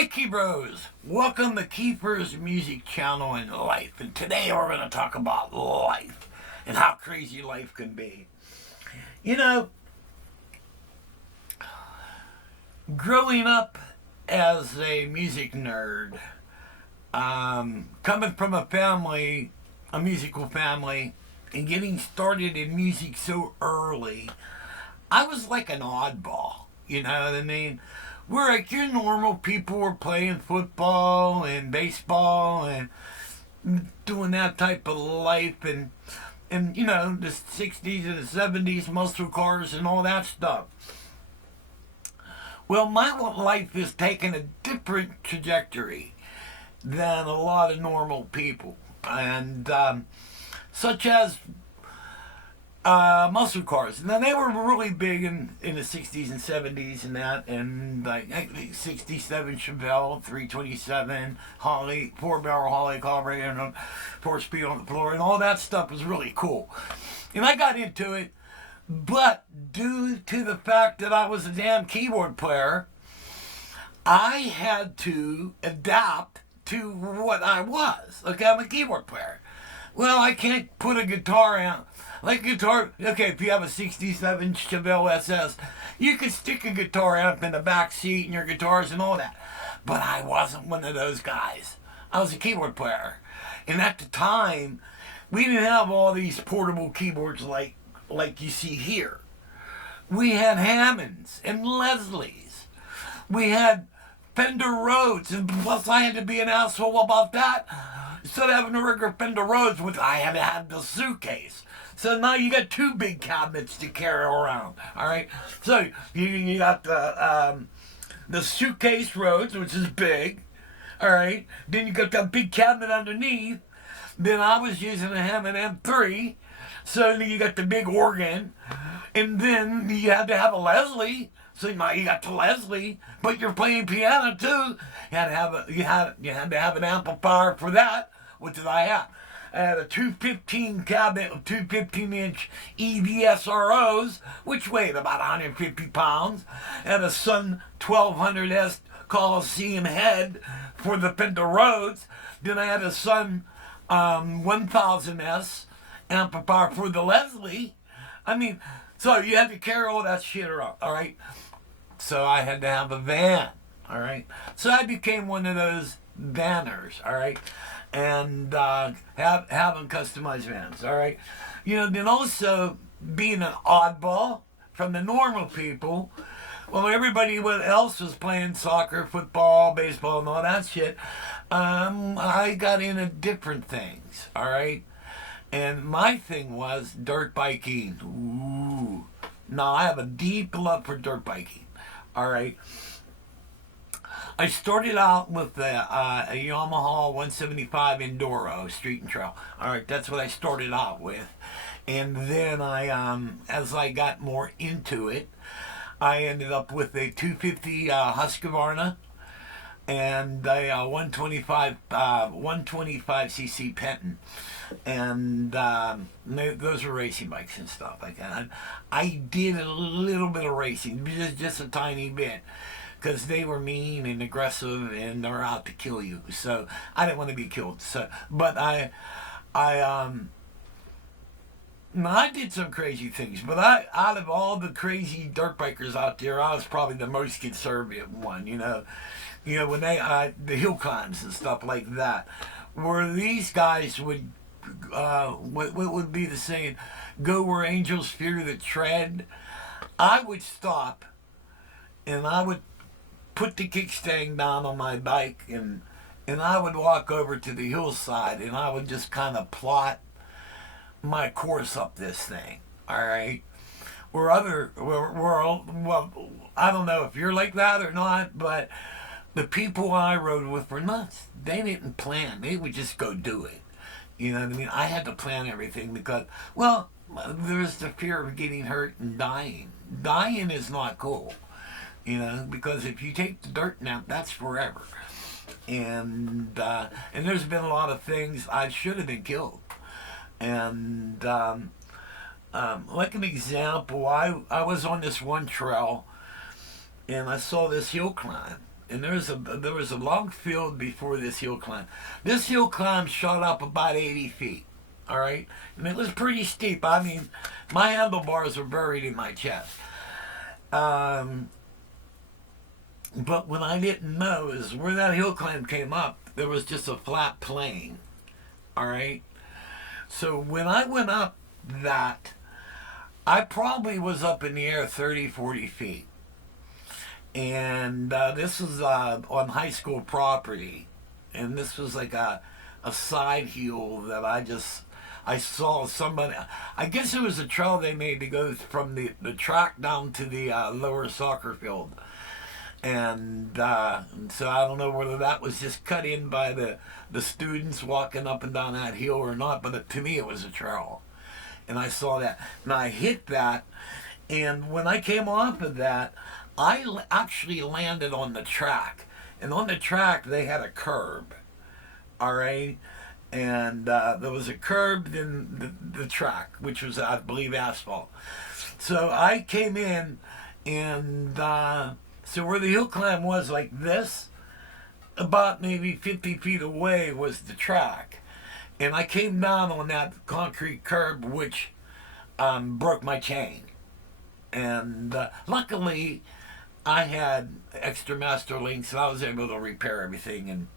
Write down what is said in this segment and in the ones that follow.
Hey Keepers, welcome to Keefer's Music Channel and Life. And today we're going to talk about life and how crazy life can be. You know, growing up as a music nerd, coming from a musical family, and getting started in music so early, I was like an oddball. You know what I mean? We're like your normal people were playing football and baseball and doing that type of life and you know, the 60s and the 70s, muscle cars and all that stuff. Well, my life has taken a different trajectory than a lot of normal people. And such as muscle cars. Now they were really big in the 60s and 70s and that, and like 67 Chevelle, 327 Holly, 4-barrel Holly carburetor, and 4-speed on the floor, and all that stuff was really cool. And I got into it, but due to the fact that I was a damn keyboard player, I had to adapt to what I was. Okay, I'm a keyboard player. Well, I can't put a guitar out. Like guitar, okay, if you have a 67 Chevelle SS, you could stick a guitar amp in the back seat and your guitars and all that. But I wasn't one of those guys. I was a keyboard player. And at the time, we didn't have all these portable keyboards like you see here. We had Hammonds and Leslies. We had Fender Rhodes, and plus I had to be an asshole about that. Instead of having a regular Fender Rhodes, which I had to have the suitcase. So now you got two big cabinets to carry around. All right. So you got the suitcase Rhodes, which is big. All right. Then you got that big cabinet underneath. Then I was using a Hammond M3. So then you got the big organ, and then you had to have a Leslie. So now you got the Leslie, but you're playing piano too. You had to have an amplifier for that, which did I have? I had a 215 cabinet with two 15-inch EVSROs, which weighed about 150 pounds, and a Sun 1200S Coliseum head for the Fender Rhodes. Then I had a Sun 1000S amplifier for the Leslie. I mean, so you had to carry all that shit around, all right? So I had to have a van, all right? So I became one of those vanners, all right? And having customized vans, all right? You know, then also being an oddball from the normal people, well, everybody else was playing soccer, football, baseball, and all that shit. I got into different things, all right? And my thing was dirt biking. Ooh. Now, I have a deep love for dirt biking, all right? I started out with a Yamaha 175 Enduro Street and Trail. All right, that's what I started out with. And then as I got more into it, I ended up with a 250 Husqvarna and a 125cc Penton. And those are racing bikes and stuff like that. I did a little bit of racing, just a tiny bit, because they were mean and aggressive and they're out to kill you. So I didn't want to be killed. So, but I did some crazy things. But out of all the crazy dirt bikers out there, I was probably the most conservative one. You know when the hill climbs and stuff like that, where these guys would. What would be the saying? Go where angels fear the tread. I would stop, and I would put the kickstand down on my bike, and I would walk over to the hillside, and I would just kind of plot my course up this thing. All right. Well, I don't know if you're like that or not, but the people I rode with were nuts. They didn't plan. They would just go do it. You know what I mean? I had to plan everything because, well, there's the fear of getting hurt and dying. Dying is not cool, you know, because if you take the dirt nap, that's forever. And there's been a lot of things I should have been killed. And like an example, I was on this one trail and I saw this hill climb. and there was a long field before this hill climb. This hill climb shot up about 80 feet. All right, and it was pretty steep. I mean, my handlebars were buried in my chest. But what I didn't know is where that hill climb came up, there was just a flat plain. All right, so when I went up that, I probably was up in the air 30, 40 feet. And this was on high school property. And this was like a side hill that I saw somebody, I guess it was a trail they made to go from the track down to the lower soccer field. And so I don't know whether that was just cut in by the students walking up and down that hill or not, but to me it was a trail. And I saw that. And I hit that. And when I came off of that, I actually landed on the track. And on the track, they had a curb. All right? And there was a curb in the track, which was, I believe, asphalt. So I came in, and so where the hill climb was like this, about maybe 50 feet away was the track. And I came down on that concrete curb, which broke my chain. And luckily, I had extra master links, and I was able to repair everything and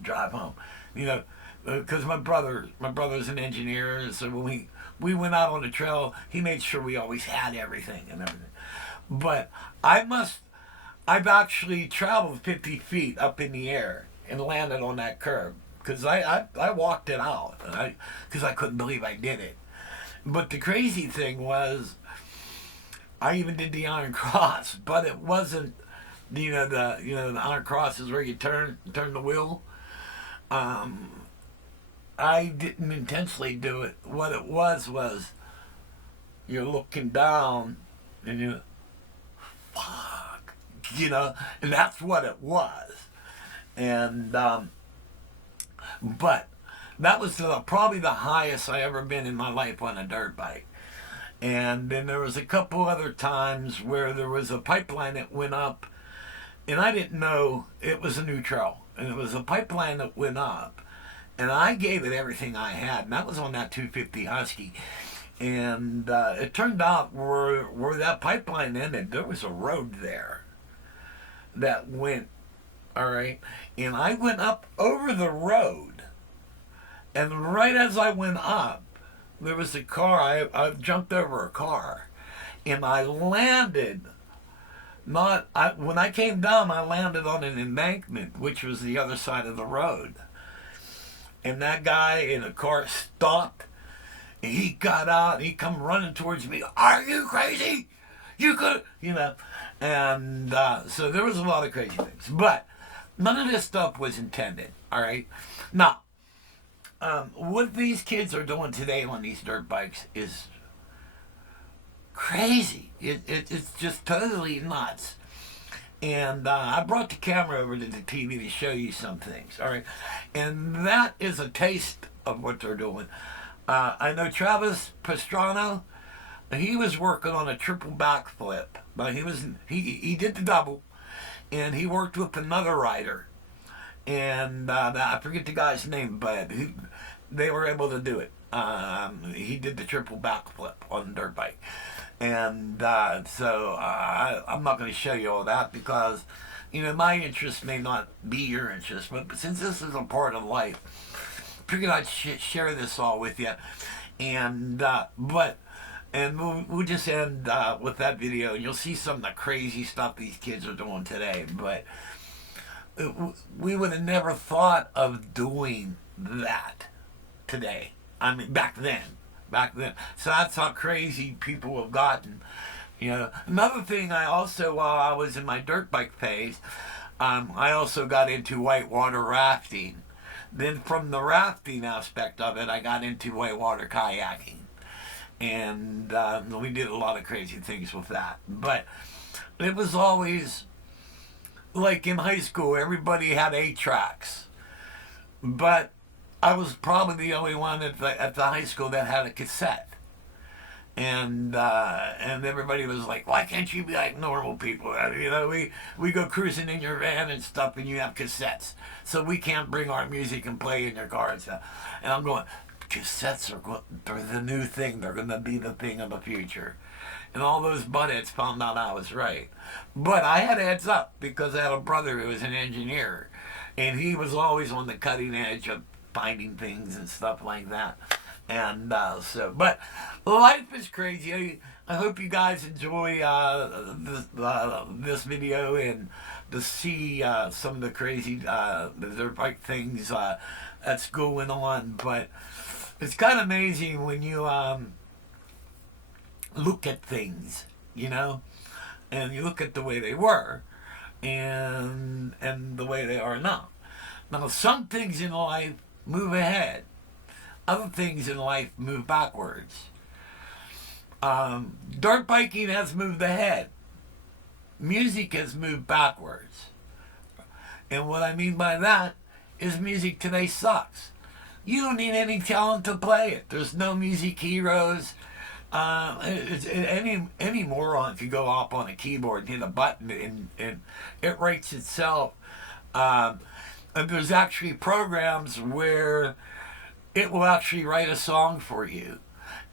drive home. You know, because my brother's an engineer, so when we went out on the trail, he made sure we always had everything and everything. But I've actually traveled 50 feet up in the air and landed on that curb. Because I walked it out, because I couldn't believe I did it. But the crazy thing was, I even did the Iron Cross, but it wasn't, the Iron Cross is where you turn the wheel. I didn't intentionally do it. What it was you're looking down and you, fuck, and that's what it was. And but that was probably the highest I ever been in my life on a dirt bike. And then there was a couple other times where there was a pipeline that went up, and I didn't know it was a new trail. And it was a pipeline that went up, and I gave it everything I had, and that was on that 250 Husky. And it turned out where that pipeline ended, there was a road there that went, all right? And I went up over the road, and right as I went up, there was a car. I jumped over a car, and I landed. When I came down, I landed on an embankment, which was the other side of the road. And that guy in a car stopped, and he got out, and he come running towards me. Are you crazy? You could, And so there was a lot of crazy things, but none of this stuff was intended. All right, now. What these kids are doing today on these dirt bikes is crazy. It's just totally nuts. And I brought the camera over to the TV to show you some things, all right? And that is a taste of what they're doing. I know Travis Pastrana, he was working on a triple backflip. But he did the double, and he worked with another rider. And I forget the guy's name, but they were able to do it. He did the triple backflip on the dirt bike. And so I'm not going to show you all that because, my interest may not be your interest. But since this is a part of life, I figured I'd share this all with you. And we'll just end with that video. And you'll see some of the crazy stuff these kids are doing today. But we would have never thought of doing that today. I mean, back then. So that's how crazy people have gotten. Another thing I also, while I was in my dirt bike phase, I also got into whitewater rafting. Then from the rafting aspect of it, I got into whitewater kayaking. And we did a lot of crazy things with that. But it was always... like in high school, everybody had 8 tracks, but I was probably the only one at the high school that had a cassette. and everybody was like, why can't you be like normal people? You know, we go cruising in your van and stuff, and you have cassettes, so we can't bring our music and play in your car and stuff. And I'm going, cassettes they're the new thing. They're going to be the thing of the future. And all those buttheads found out I was right. But I had heads up because I had a brother who was an engineer, and he was always on the cutting edge of finding things and stuff like that. And but life is crazy. I hope you guys enjoy this video and to see some of the crazy dirt bike things that's going on. But it's kind of amazing when you look at things, you know, and you look at the way they were and the way they are now. Now, some things in life move ahead. Other things in life move backwards. Dirt biking has moved ahead. Music has moved backwards. And what I mean by that is music today sucks. You don't need any talent to play it. There's no music heroes. Any moron could go up on a keyboard and hit a button and it writes itself. And there's actually programs where it will actually write a song for you.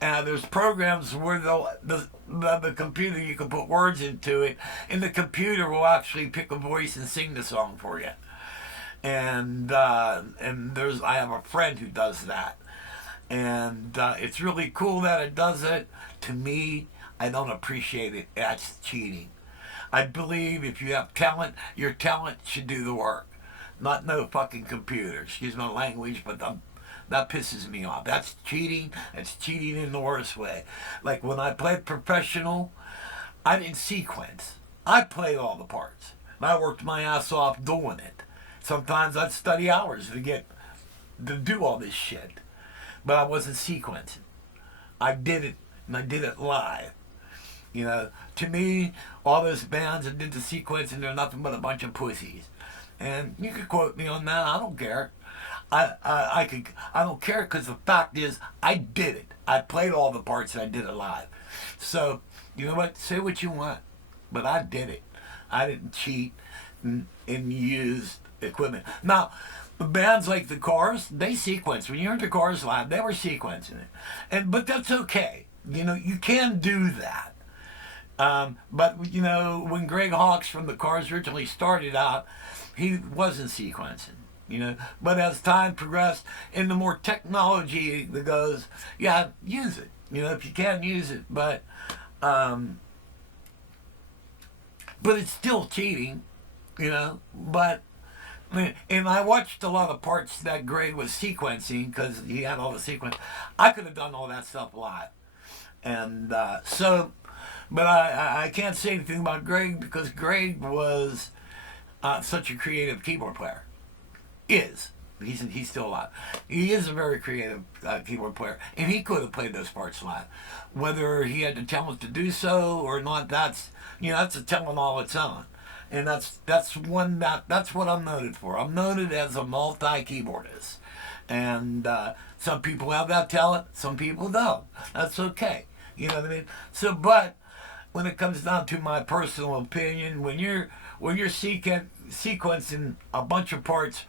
And there's programs where the computer, you can put words into it, and the computer will actually pick a voice and sing the song for you. And I have a friend who does that. And it's really cool that it does it. To me, I don't appreciate it. That's cheating. I believe if you have talent, your talent should do the work. Not no fucking computer. Excuse my language, but that pisses me off. That's cheating. It's cheating in the worst way. Like when I played professional, I didn't sequence. I played all the parts. And I worked my ass off doing it. Sometimes I'd study hours to do all this shit. But I wasn't sequencing. I did it, and I did it live. You know, to me, all those bands that did the sequencing, they're nothing but a bunch of pussies. And you could quote me on that. I don't care. I don't care because the fact is, I did it. I played all the parts and I did it live. So, you know what? Say what you want, but I did it. I didn't cheat and use equipment. Now, bands like the Cars, they sequence. When you heard the Cars live, they were sequencing it, but that's okay. You know, you can do that. But you know, when Greg Hawkes from the Cars originally started out, he wasn't sequencing. You know, but as time progressed and the more technology that goes, yeah, use it. You know, if you can use it, but it's still cheating. You know, but. And I watched a lot of parts that Greg was sequencing because he had all the sequence. I could have done all that stuff live. And but I can't say anything about Greg because Greg was such a creative keyboard player. He's still alive. He is a very creative keyboard player. And he could have played those parts live. Whether he had the talent to do so or not, that's a talent all its own. And that's what I'm noted for. I'm noted as a multi-keyboardist. And some people have that talent, some people don't. That's okay. You know what I mean? So, but when it comes down to my personal opinion, when you're sequencing a bunch of parts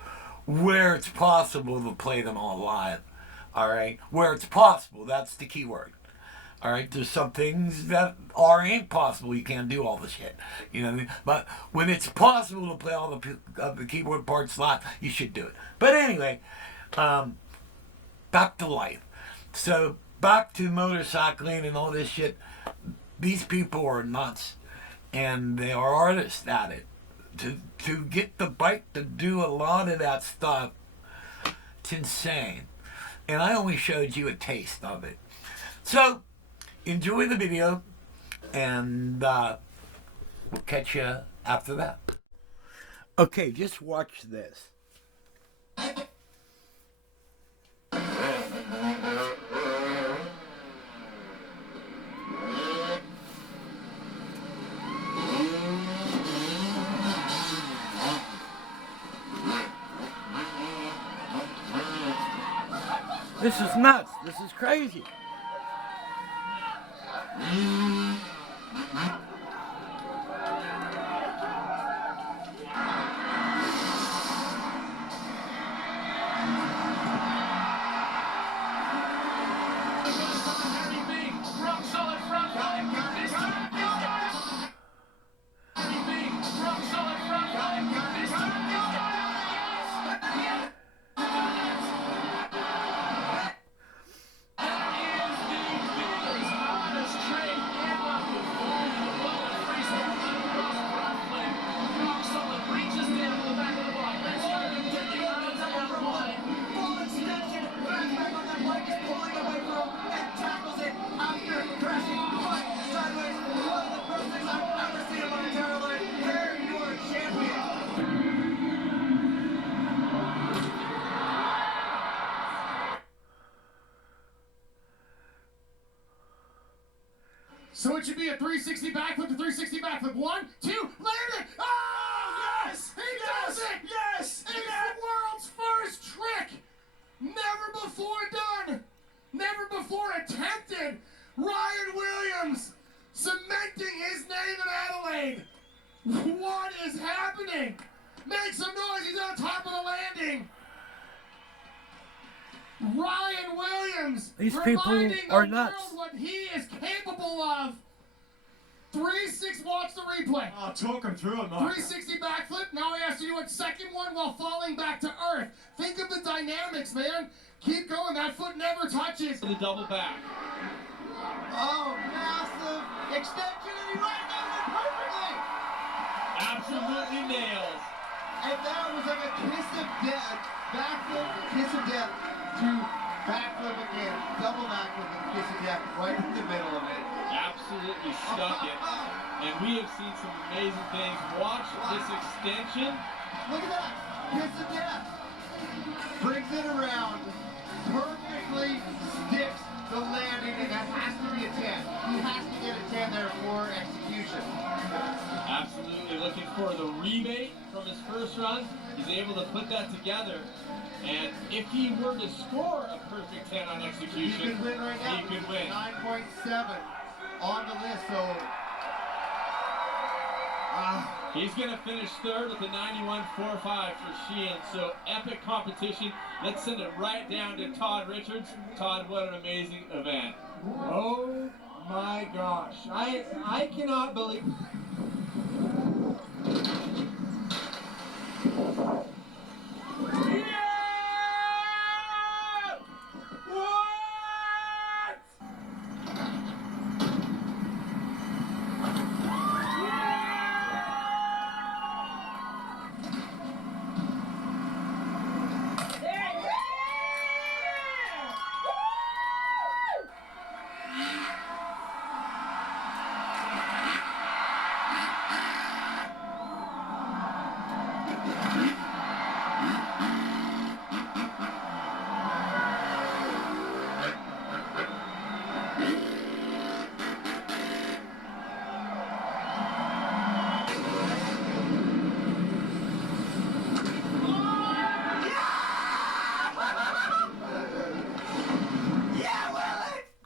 where it's possible to play them all live, all right? Where it's possible, that's the key word. All right, there's some things that ain't possible. You can't do all the shit, you know what I mean? But when it's possible to play all the keyboard parts live, you should do it. But anyway, back to life. So back to motorcycling and all this shit. These people are nuts, and they are artists at it. To get the bike to do a lot of that stuff, it's insane. And I only showed you a taste of it. So. Enjoy the video, and we'll catch you after that. Okay, just watch this. This is nuts. This is crazy. So it should be a 360 backflip to 360 backflip. 1, 2, land it! Oh, yes! He does it! Yes! It's the world's first trick! Never before done! Never before attempted! Ryan Williams cementing his name in Adelaide! What is happening? Make some noise, he's on top of the landing! Ryan Williams, these people are nuts. What he is capable of. 3-6, watch the replay. Oh, talk him through it, Mark. 360 backflip. Now he has to do a second one while falling back to earth. Think of the dynamics, man. Keep going. That foot never touches. The double back. Oh, massive extension, and he right down it perfectly. Absolutely nails. And that was like a kiss of death. Backflip, kiss of death. To backflip again, double backflip and kiss of death right in the middle of it. Absolutely stuck it. And we have seen some amazing things. Watch this extension. Look at that, kiss of death. Brings it around, perfectly sticks the landing, and that has to be a 10. He has to get a 10 there for execution. Absolutely looking for the rebate from his first run. He's able to put that together. And if he were to score a perfect 10 on execution, he could win right now. He could win. 9.7 on the list, so he's going to finish third with a 91.45 for Sheehan. So epic competition. Let's send it right down to Todd Richards. Todd, what an amazing event. Oh my gosh. I cannot believe.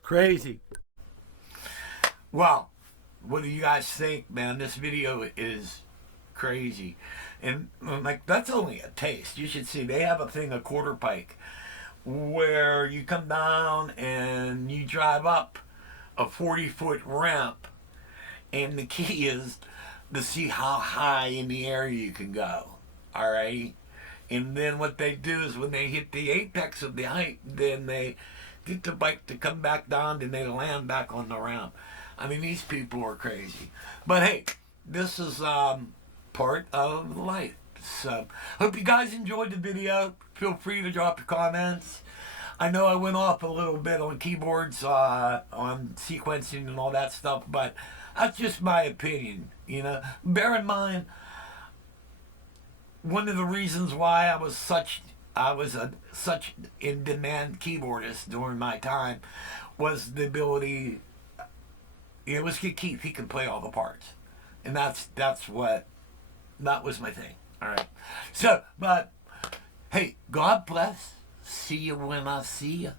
Crazy. Well, what do you guys think, man? This video is crazy. And like, that's only a taste. You should see, they have a thing, a quarter pike, where you come down and you drive up a 40-foot ramp, and the key is to see how high in the air you can go. Alrighty? And then what they do is when they hit the apex of the height, then they get the bike to come back down, and they land back on the ramp. I mean, these people are crazy. But hey, this is part of life. So, hope you guys enjoyed the video. Feel free to drop your comments. I know I went off a little bit on keyboards, on sequencing and all that stuff, but that's just my opinion, you know. Bear in mind, one of the reasons why I was such in demand keyboardist during my time was the ability. It was Keefe. He could play all the parts, and that was my thing. All right. So, but hey, God bless. See you when I see you.